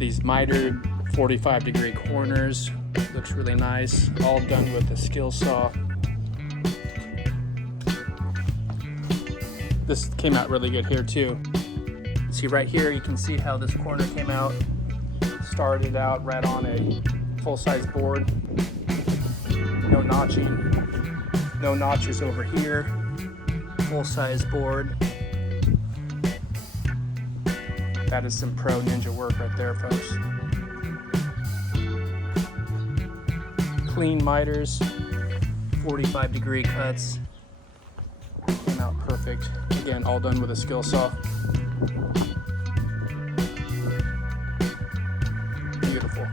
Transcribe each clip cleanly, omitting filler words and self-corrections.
these mitered 45-degree corners. Looks really nice, all done with a skill saw. This came out really good here too. See right here, you can see how this corner came out. Started out right on a full-size board. No notching, no notches over here. Full-size board. That is some pro ninja work right there, folks. Clean miters, 45-degree cuts. Came out perfect. Again, all done with a skill saw. Beautiful.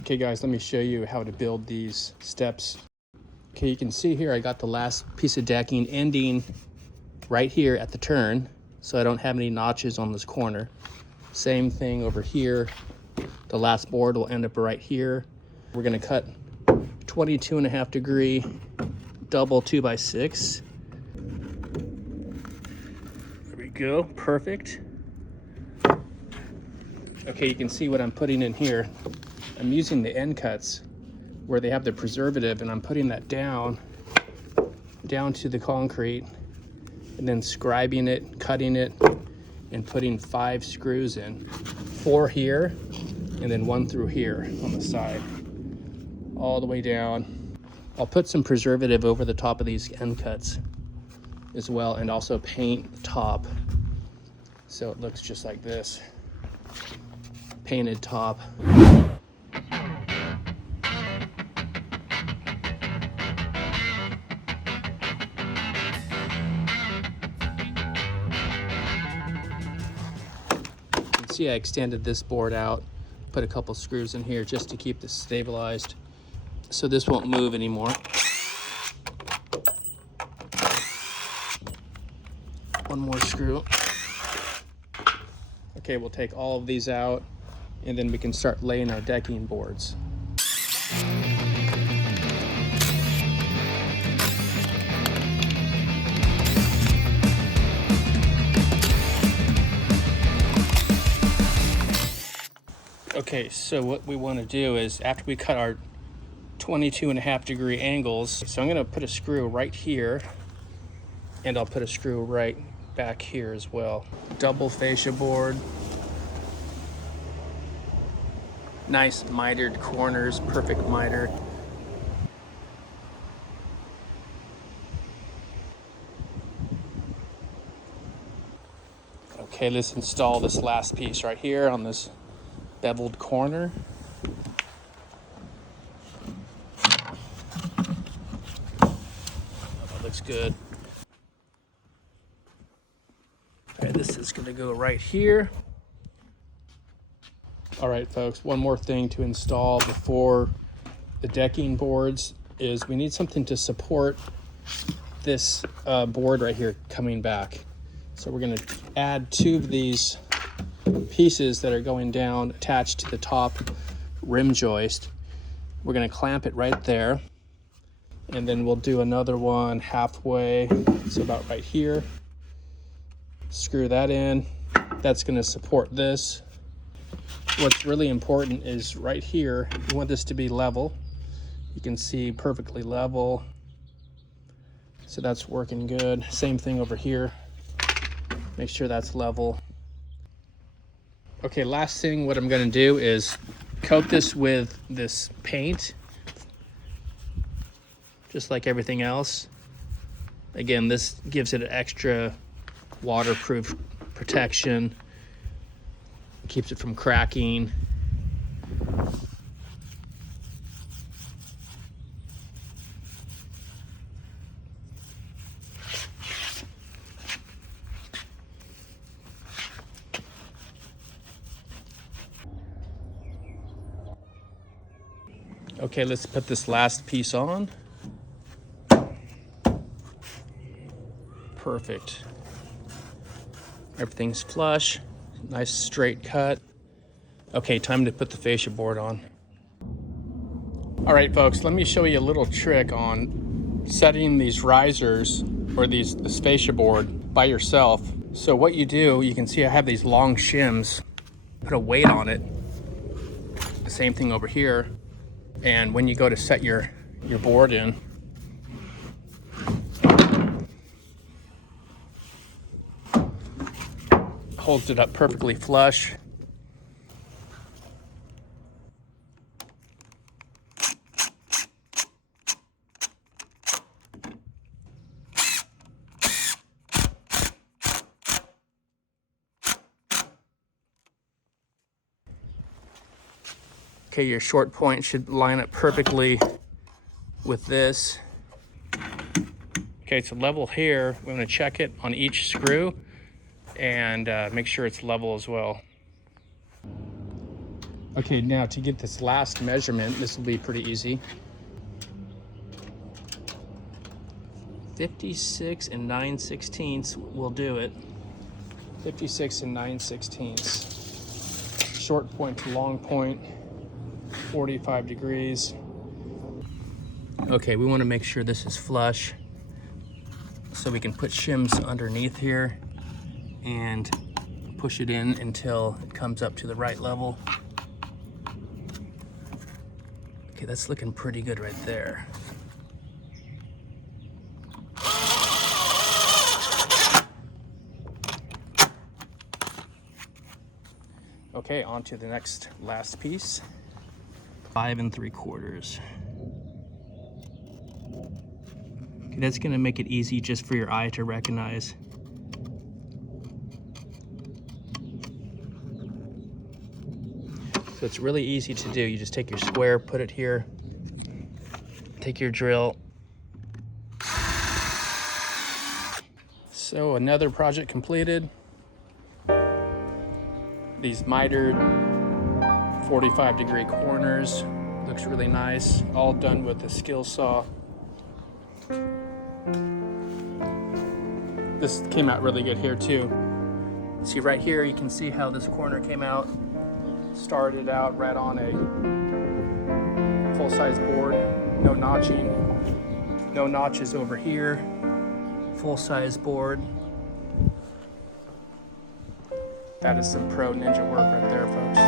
Okay guys, let me show you how to build these steps. Okay, you can see here I got the last piece of decking ending right here at the turn, so I don't have any notches on this corner. Same thing over here. The last board will end up right here. We're gonna cut 22.5 degree double 2x6. There we go, perfect. Okay, you can see what I'm putting in here. I'm using the end cuts where they have the preservative, and I'm putting that down to the concrete and then scribing it, cutting it, and putting 5 screws in. 4 here, and then 1 through here on the side, all the way down. I'll put some preservative over the top of these end cuts as well, and also paint the top so it looks just like this. Painted top. See, I extended this board out, put a couple screws in here just to keep this stabilized so this won't move anymore. One more screw. Okay, we'll take all of these out and then we can start laying our decking boards. Okay, so what we want to do is after we cut our 22.5 degree angles, so I'm going to put a screw right here, and I'll put a screw right back here as well. Double fascia board. Nice mitered corners, perfect miter. Okay, let's install this last piece right here on this beveled corner. That looks good. All right, this is going to go right here. All right, folks, one more thing to install before the decking boards is we need something to support this board right here coming back. So we're going to add 2 of these pieces that are going down attached to the top rim joist. We're going to clamp it right there, and then we'll do another one halfway, so about right here. Screw that in. That's going to support this. What's really important is right here, you want this to be level. You can see perfectly level, so that's working good. Same thing over here, make sure that's level. Okay, last thing, what I'm going to do is coat this with this paint, just like everything else. Again, this gives it an extra waterproof protection, keeps it from cracking. Okay, let's put this last piece on. Perfect. Everything's flush, nice straight cut. Okay, time to put the fascia board on. All right, folks, let me show you a little trick on setting these risers or this fascia board by yourself. So what you do, you can see I have these long shims, put a weight on it. The same thing over here. And when you go to set your board in, holds it up perfectly flush. Okay, your short point should line up perfectly with this. Okay, so level here, we're gonna check it on each screw and make sure it's level as well. Okay, now to get this last measurement, this will be pretty easy. 56 and 9/16 will do it. 56 and 9/16. Short point to long point, 45 degrees. Okay, we want to make sure this is flush so we can put shims underneath here and push it in until it comes up to the right level. Okay, that's looking pretty good right there. Okay, on to the last piece. 5 3/4. Okay, that's gonna make it easy just for your eye to recognize. So it's really easy to do. You just take your square, put it here, take your drill. So another project completed. These mitered 45-degree corners. Looks really nice. All done with a skill saw. This came out really good here too. See right here, you can see how this corner came out. Started out right on a full-size board. No notching. No notches over here. Full-size board. That is some pro ninja work right there, folks.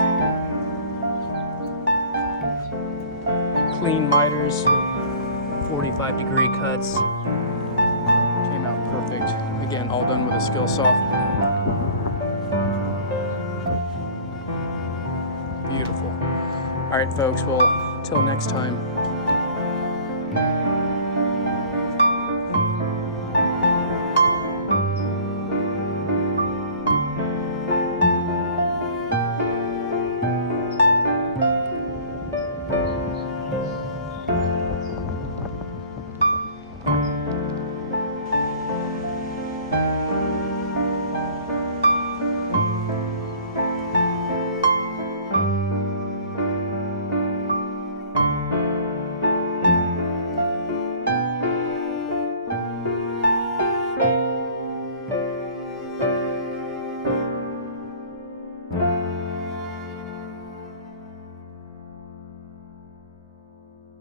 Clean miters, 45-degree cuts. Came out perfect. Again, all done with a skill saw. Beautiful. All right, folks, well, till next time.